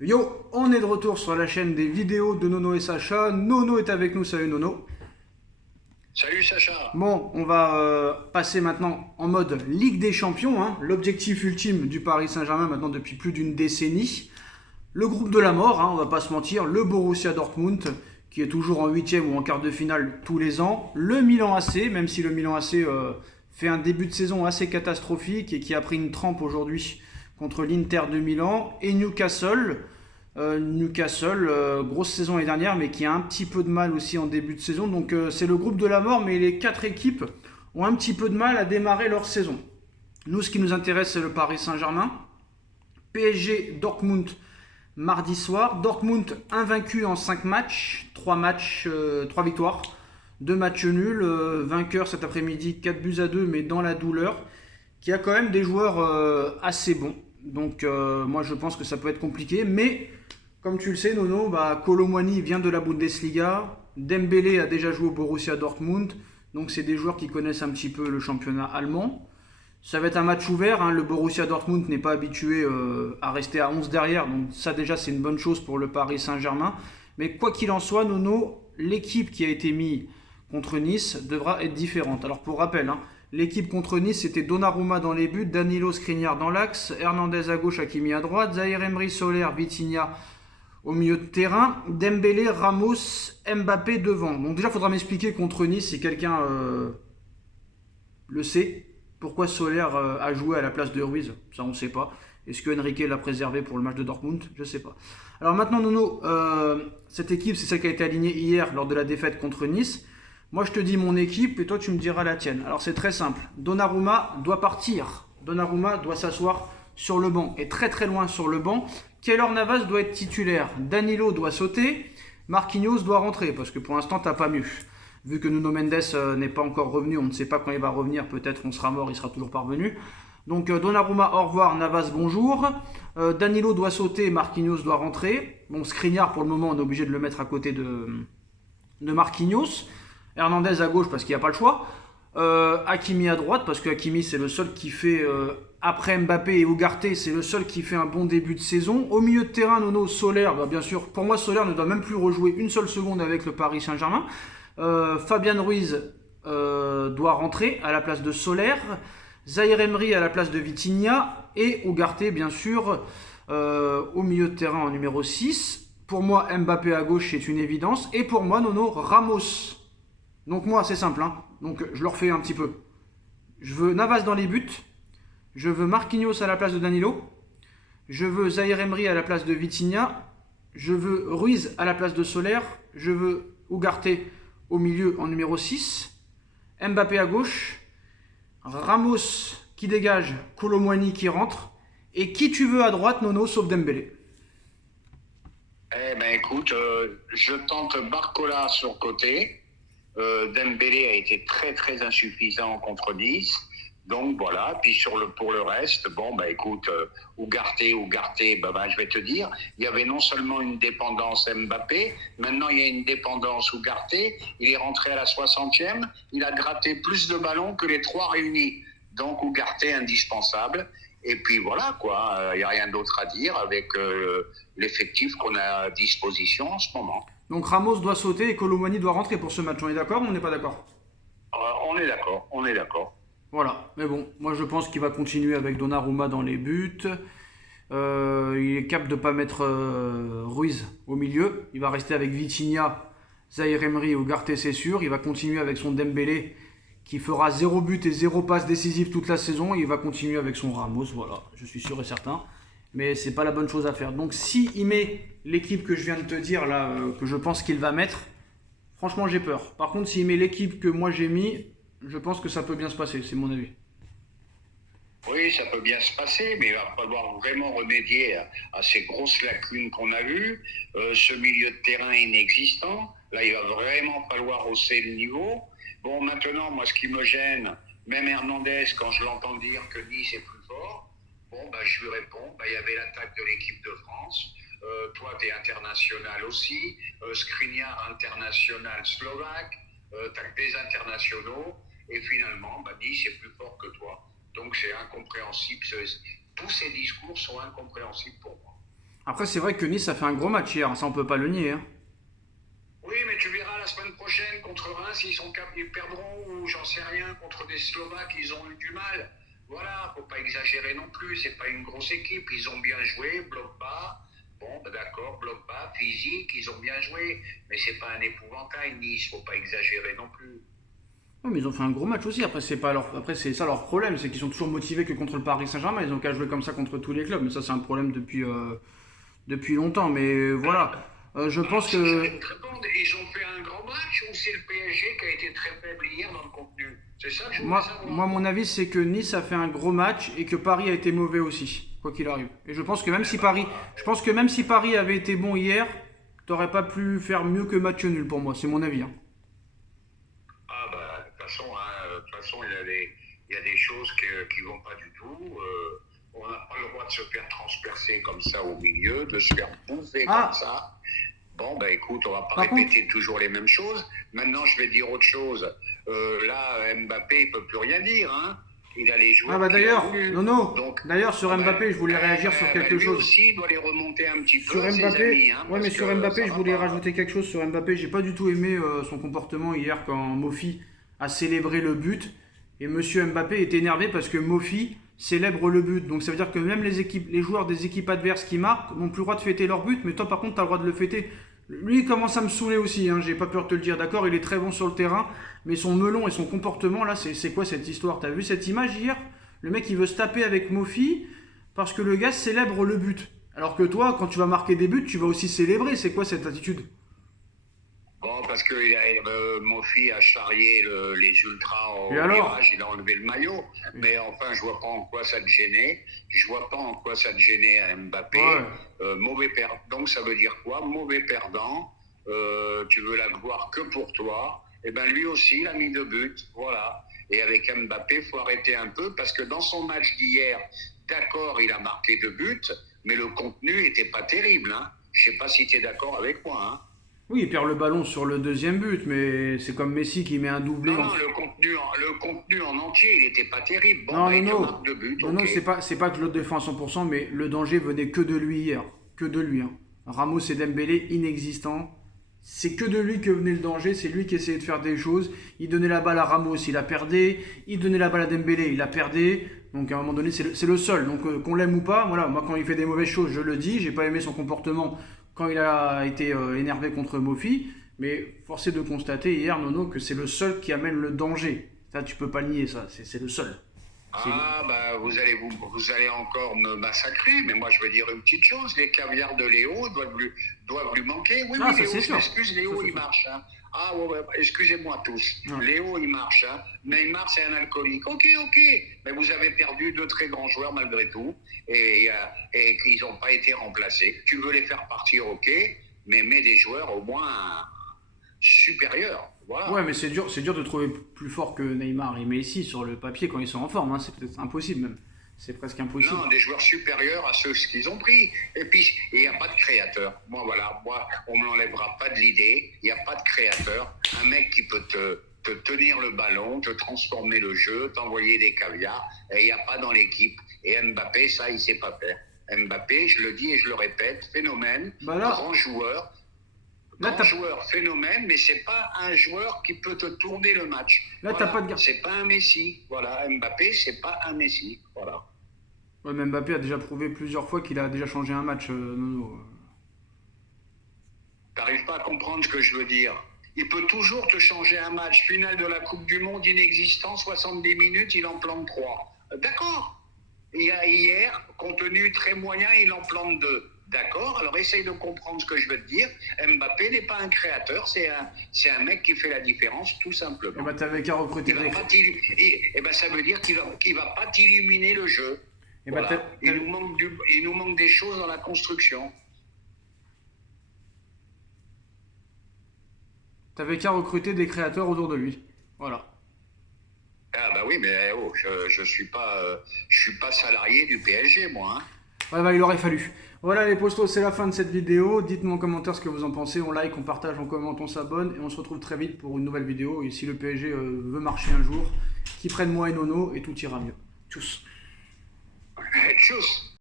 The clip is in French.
Yo, on est de retour sur la chaîne des vidéos de Nono et Sacha. Nono est avec nous, salut Nono. Salut Sacha. Bon, on va passer maintenant en mode Ligue des Champions, hein, l'objectif ultime du Paris Saint-Germain maintenant depuis plus d'une décennie. Le groupe de la mort, hein, on va pas se mentir, le Borussia Dortmund, qui est toujours en huitième ou en quart de finale tous les ans. Le Milan AC, même si le Milan AC fait un début de saison assez catastrophique et qui a pris une trempe aujourd'hui contre l'Inter de Milan. Et Newcastle, grosse saison l'année dernière, mais qui a un petit peu de mal aussi en début de saison. Donc c'est le groupe de la mort, mais les quatre équipes ont un petit peu de mal à démarrer leur saison. Nous, ce qui nous intéresse, c'est le Paris Saint-Germain. PSG Dortmund mardi soir. Dortmund invaincu en 5 matchs, 3 victoires, 2 matchs nuls, vainqueur cet après-midi 4 buts à 2 mais dans la douleur, qui a quand même des joueurs assez bons. Donc moi je pense que ça peut être compliqué, mais comme tu le sais Nono, Kolo Muani vient de la Bundesliga, Dembélé a déjà joué au Borussia Dortmund, donc c'est des joueurs qui connaissent un petit peu le championnat allemand. Ça va être un match ouvert, hein. Le Borussia Dortmund n'est pas habitué à rester à 11 derrière, donc ça déjà c'est une bonne chose pour le Paris Saint-Germain. Mais quoi qu'il en soit, Nono, l'équipe qui a été mise contre Nice devra être différente. Alors pour rappel, hein, l'équipe contre Nice c'était Donnarumma dans les buts, Danilo Skriniar dans l'axe, Hernandez à gauche, Hakimi à droite, Zahir Emery, Soler, Vitinha au milieu de terrain, Dembélé, Ramos, Mbappé devant. Donc déjà il faudra m'expliquer contre Nice si quelqu'un le sait. Pourquoi Soler a joué à la place de Ruiz? Ça, on ne sait pas. Est-ce que Enrique l'a préservé pour le match de Dortmund? Je ne sais pas. Alors maintenant, Nono, cette équipe, c'est celle qui a été alignée hier lors de la défaite contre Nice. Moi, je te dis mon équipe et toi, tu me diras la tienne. Alors, c'est très simple. Donnarumma doit partir. Donnarumma doit s'asseoir sur le banc et très très loin sur le banc. Keylor Navas doit être titulaire. Danilo doit sauter. Marquinhos doit rentrer parce que pour l'instant, t'as pas mieux. Vu que Nuno Mendes n'est pas encore revenu, on ne sait pas quand il va revenir, peut-être on sera mort, il sera toujours parvenu. Donc Donnarumma au revoir, Navas bonjour. Danilo doit sauter, Marquinhos doit rentrer. Bon, Skriniar pour le moment on est obligé de le mettre à côté de Marquinhos. Hernandez à gauche parce qu'il n'y a pas le choix. Hakimi à droite parce que Hakimi c'est le seul qui fait, après Mbappé et Ugarte, c'est le seul qui fait un bon début de saison. Au milieu de terrain, Nono, Soler, bien sûr, pour moi Soler ne doit même plus rejouer une seule seconde avec le Paris Saint-Germain. Fabian Ruiz doit rentrer à la place de Soler. Zahir Emery à la place de Vitinha. Et Ugarte, bien sûr, au milieu de terrain en numéro 6. Pour moi, Mbappé à gauche, c'est une évidence. Et pour moi, Nono, Ramos. Donc moi, c'est simple. Hein. Donc je le refais un petit peu. Je veux Navas dans les buts. Je veux Marquinhos à la place de Danilo. Je veux Zahir Emery à la place de Vitinha. Je veux Ruiz à la place de Soler. Je veux Ugarte au milieu en numéro 6. Mbappé à gauche. Ramos qui dégage. Kolo Muani qui rentre. Et qui tu veux à droite, Nono, sauf Dembélé? Eh ben écoute, je tente Barcola sur le côté. Dembélé a été très très insuffisant contre Nice. Donc voilà, puis pour le reste, bon bah écoute, Ugarte, je vais te dire, il y avait non seulement une dépendance Mbappé, maintenant il y a une dépendance Ugarte, il est rentré à la 60e, il a gratté plus de ballons que les trois réunis. Donc Ugarte indispensable. Et puis voilà quoi, il n'y a rien d'autre à dire avec l'effectif qu'on a à disposition en ce moment. Donc Ramos doit sauter et Kolo Muani doit rentrer pour ce match. On est d'accord ou on n'est pas d'accord? On est d'accord, on est d'accord. Voilà. Mais bon, moi je pense qu'il va continuer avec Donnarumma dans les buts. Il est capable de ne pas mettre Ruiz au milieu. Il va rester avec Vitinha, Zahir Emery et Ugarte, c'est sûr. Il va continuer avec son Dembélé qui fera 0 but et 0 passe décisive toute la saison. Il va continuer avec son Ramos, voilà, je suis sûr et certain. Mais c'est pas la bonne chose à faire. Donc si il met l'équipe que je viens de te dire là, que je pense qu'il va mettre, franchement j'ai peur. Par contre s'il met l'équipe que moi j'ai mis, je pense que ça peut bien se passer, c'est mon avis. Oui, ça peut bien se passer, mais il va falloir vraiment remédier à ces grosses lacunes qu'on a vues, ce milieu de terrain inexistant. Là, il va vraiment falloir hausser le niveau. Bon, maintenant, moi, ce qui me gêne, même Hernandez, quand je l'entends dire que Nice est plus fort, bon, je lui réponds, il y avait l'attaque de l'équipe de France. Toi, tu es international aussi. Skriniar, international slovaque. Tu as des internationaux. Et finalement, Nice est plus fort que toi. Donc c'est incompréhensible. Tous ces discours sont incompréhensibles pour moi. Après, c'est vrai que Nice a fait un gros match hier, ça on peut pas le nier, hein. Oui, mais tu verras la semaine prochaine contre Reims, ils perdront ou j'en sais rien contre des Slovaques, ils ont eu du mal. Voilà, faut pas exagérer non plus. C'est pas une grosse équipe. Ils ont bien joué, bloc bas. Bon, ben d'accord, bloc bas, physique, ils ont bien joué, mais c'est pas un épouvantail Nice. Faut pas exagérer non plus. Ouais, mais ils ont fait un gros match aussi. Après, Après, c'est ça leur problème, c'est qu'ils sont toujours motivés que contre le Paris Saint-Germain. Ils ont qu'à jouer comme ça contre tous les clubs. Mais ça, c'est un problème depuis longtemps. Mais voilà. Je Alors pense ça, que. j'allais te répondre. Ils ont fait un grand match ou c'est le PSG qui a été très faible hier dans le contenu? C'est ça que je voulais Moi, savoir. mon avis, c'est que Nice a fait un gros match et que Paris a été mauvais aussi, quoi qu'il arrive. Et je pense que même Eh si ben Paris, voilà. je pense que même si Paris avait été bon hier, t'aurais pas pu faire mieux que match nul pour moi. C'est mon avis, hein. Ah bah, de toute façon, hein, de toute façon, il y a des choses qui vont pas du tout. On n'a pas le droit de se faire transpercer comme ça au milieu, de se faire bouffer comme Ah, ça. Bon, bah écoute, on va pas par contre, répéter toujours les mêmes choses. Maintenant, je vais dire autre chose. Là, Mbappé, il peut plus rien dire, hein. Il a les ah joueurs bah qu'il a d'ailleurs, voulu. non, non. Donc, D'ailleurs, sur ah ben, Mbappé, je voulais réagir sur quelque lui chose. aussi, il doit les remonter un petit Sur peu, ses amis, Mbappé, hein, ouais, mais parce sur que Mbappé, ça je va voulais pas. rajouter quelque chose sur Mbappé. J'ai pas du tout aimé son comportement hier quand Mofi a célébré le but. Et Monsieur Mbappé est énervé parce que Mofi célèbre le but. Donc ça veut dire que même les joueurs des équipes adverses qui marquent n'ont plus le droit de fêter leur but, mais toi par contre, tu as le droit de le fêter. Lui, il commence à me saouler aussi, hein, j'ai pas peur de te le dire, d'accord, il est très bon sur le terrain, mais son melon et son comportement, là, c'est quoi cette histoire? T'as vu cette image hier? Le mec, il veut se taper avec Mofi parce que le gars célèbre le but. Alors que toi, quand tu vas marquer des buts, tu vas aussi célébrer. C'est quoi cette attitude? Bon, parce que Mofi a charrié les ultras Et au alors? virage, il a enlevé le maillot. Mais enfin, je vois pas en quoi ça te gênait. Je vois pas en quoi ça te gênait à Ouais. Mbappé. Mauvais perdant. Donc ça veut dire quoi? Mauvais perdant. Tu veux la gloire que pour toi. Et ben lui aussi, il a mis 2 buts. Voilà. Et avec Mbappé, faut arrêter un peu parce que dans son match d'hier, d'accord, il a marqué 2 buts, mais le contenu était pas terrible, hein. Je sais pas si tu es d'accord avec moi, hein. Oui, il perd le ballon sur le deuxième but, mais c'est comme Messi qui met un doublé Non, en. non, le contenu en entier, il n'était pas terrible. Bon, Non, bah, non, il te non. marque 2 buts, Non, non, ok. c'est pas que je le défends à 100%, mais le danger venait que de lui hier. Que de lui, hein. Ramos et Dembélé, inexistants. C'est que de lui que venait le danger, c'est lui qui essayait de faire des choses. Il donnait la balle à Ramos, il a perdu. Il donnait la balle à Dembélé, il a perdu. Donc à un moment donné, c'est le seul. Donc qu'on l'aime ou pas, voilà, moi quand il fait des mauvaises choses, je le dis. J'ai pas aimé son comportement quand il a été énervé contre Mofi. Mais force est de constater hier, Nono, que c'est le seul qui amène le danger. Ça, tu peux pas le nier, ça. C'est le seul. C'est... Ah, bah, vous allez encore me massacrer, mais moi, je veux dire une petite chose. Les caviars de Léo doivent lui manquer. Oui, Ah, oui, ça Léo, c'est je sûr. m'excuse, Ça Léo, c'est il sûr. marche, hein. Ah, ouais, ouais, excusez-moi tous. Ouais. Léo, il marche, hein. Neymar, c'est un alcoolique. Ok, ok. Mais vous avez perdu 2 très grands joueurs malgré tout, et qu'ils n'ont pas été remplacés. Tu veux les faire partir, ok, mais mets des joueurs au moins supérieurs. Ouais, Voilà. mais c'est dur de trouver plus fort que Neymar et Messi sur le papier quand ils sont en forme, hein. C'est peut-être impossible même. C'est presque impossible. Non, des joueurs supérieurs à ceux qu'ils ont pris. Et puis, il n'y a pas de créateur. Moi, voilà, on ne me l'enlèvera pas de l'idée. Il n'y a pas de créateur. Un mec qui peut te tenir le ballon, te transformer le jeu, t'envoyer des caviars. Et il n'y a pas dans l'équipe. Et Mbappé, ça, il ne sait pas faire. Mbappé, je le dis et je le répète, phénomène, Bah là, grand joueur, là grand t'as, joueur, phénomène, mais c'est pas un joueur qui peut te tourner le match. là t'as pas Voilà, de gars. c'est pas un Messi. Voilà, Mbappé, c'est pas un Messi. Voilà. Ouais, mais Mbappé a déjà prouvé plusieurs fois qu'il a déjà changé un match, Nono. T'arrives pas à comprendre ce que je veux dire. Il peut toujours te changer un match. Finale de la Coupe du Monde inexistant, 70 minutes, il en plante 3. D'accord. Hier, contenu très moyen, il en plante 2. D'accord. Alors essaye de comprendre ce que je veux te dire. Mbappé n'est pas un créateur, c'est un mec qui fait la différence, tout Et simplement. bah t'avais qu'à recruter Il va des. pas et ben ça veut dire qu'il va pas t'illuminer le jeu. Et bah Voilà. Il nous manque des choses dans la construction. t'avais qu'à recruter des créateurs autour de lui. Voilà. Ah bah oui, mais oh, je suis pas salarié du PSG, moi, hein. Ouais, bah il aurait fallu. Voilà les postos, c'est la fin de cette vidéo. Dites-moi en commentaire ce que vous en pensez. On like, on partage, on commente, on s'abonne. Et on se retrouve très vite pour une nouvelle vidéo. Et si le PSG veut marcher un jour, qu'ils prennent moi et Nono et tout ira mieux. Tchuss. Tchuss.